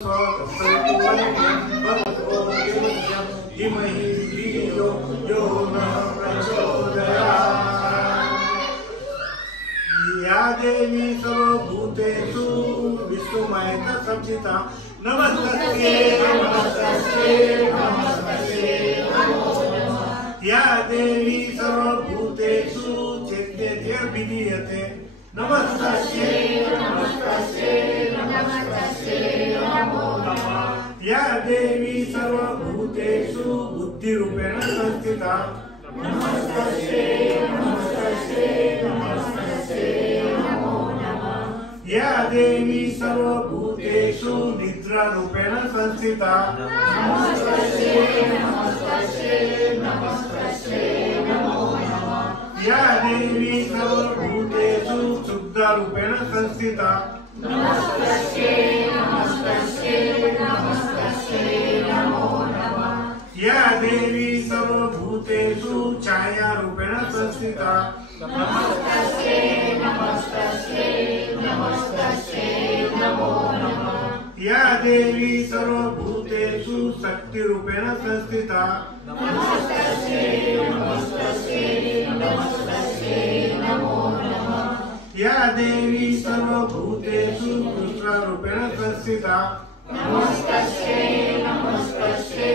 धीमहि धियो यो नः प्रचोदयात्। या देवी सर्वभूतेषु विश्वमयसंस्थिता नमस्तस्यै नमस्तस्यै नमस्तस्यै नमो नमः। या देवी सर्वभूतेषु चेत्येभिधीयते नमस्तस्यै नमस्तस्यै नमस्तस्यै नमो नमः। या देवी सर्वभूतेषु बुद्धिरूपेण संस्थिता नमस्तस्यै नमस्तस्यै नमस्तस्यै नमो नमः। या देवी सर्वभूतेषु निद्रारूपेण संस्थिता नमस्तस्यै नमस्तस्यै नमस्तस्यै नमो नमः। या देवी सर्वभूतेषु शुद्धरूपेण संस्थिता नमस्तस्यै नमस्तस्यै नमस्तस्यै नमो नमः। या देवी सर्वभूतेषु छायारूपेण संस्थिता नमस्तस्यै नमस्तस्यै नमस्तस्यै नमो नमः। या देवी सर्वभूतेषु शक्तिरूपेण संस्थिता नमस्तस्यै नमस्तस्यै नमस्तस्यै नमो नमः। या देवी सर्वभूतेषु कृष्णरूपेण संस्थिता नमस्तस्यै नमस्तस्यै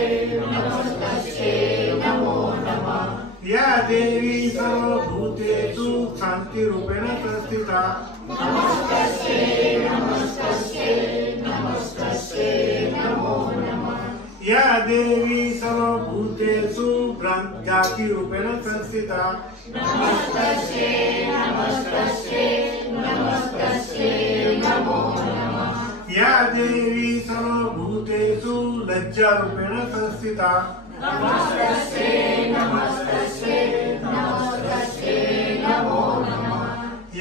नमस्तस्यै नमो नमः। या देवी सर्वभूतेषु शान्तिरूपेण संस्थिता नमस्तस्यै नमस्तस्यै नमस्तस्यै नमो नमः। या देवी सर्वभूतेषु जातिरूपेण संस्थिता नमस्तस्यै नमस्तस्यै नमस्तस्यै नमो नमः। या देवी सर्वभूतेषु लज्जारूपेण संस्थिता नमस्तस्यै नमस्तस्यै नमस्तस्यै नमो नमः।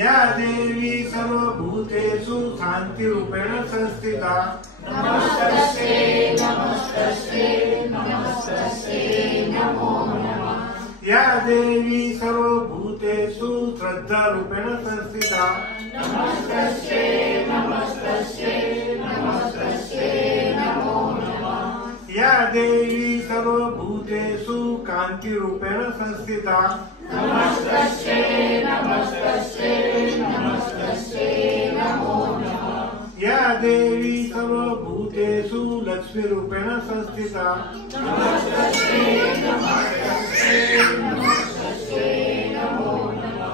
या देवी सर्वभूतेषु शान्तिरूपेण संस्थिता नमस्तस्यै नमस्तस्यै नमस्तस्यै नमो नमः। या देवी सर्वभूतेषु श्रद्धारूपेण संस्थिता नमस्तस्यै नमस्तस्यै नमस्तस्यै नमो नमः। या देवी सर्वभूतेषु कान्तिरूपेण संस्थिता नमस्तस्यै नमस्तस्यै नमस्तस्यै नमो नमः। या देवी सर्वभूतेषु लक्ष्मीरूपेण संस्थिता नमस्तस्यै नमस्तस्यै नमस्तस्यै नमो नमः।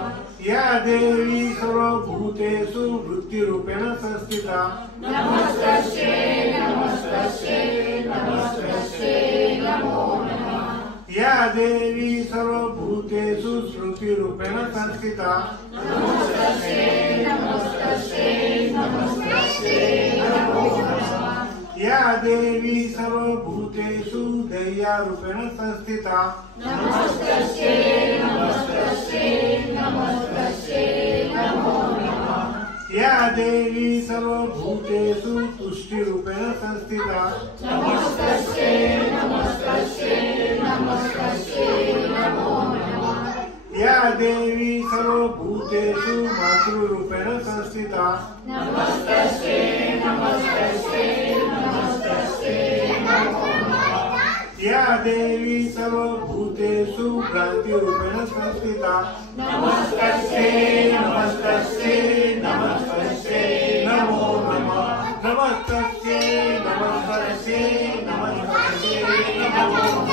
या देवी सर्वभूतेषु वृत्तिरूपेण संस्थिता नमस्तस्यै नमस्तस्यै नमस्तस्यै नमो नमः। या देवी सर्वभूतेषु श्रुतिरूपेण संस्थिता नमस्तस्यै नमस्तस्यै नमस्तस्यै नमो नमः। या देवी सर्वभूतेषु दयारूपेण संस्थिता नमस्तस्यै नमस्तस्यै नमस्तस्यै नमो नमः। या देवी सर्वभूतेषु तुष्टिरूपेण संस्थिता नमस्तस्यै नमस्तस्यै नमस्तस्यै नमो नमः। या देवी सर्वभूतेषु मातृरूपेण संस्थिता नमस्तस्यै नमस्तस्यै नमस्तस्यै नमो नमः। या देवी सर्वभूतेषु भ्रान्तिरूपेण संस्थिता नमस्तस्यै नमस्तस्यै नमस्तस्यै नमो नमः। नमस्तस्यै नमस्तस्यै नमस्तस्यै नमो नमः।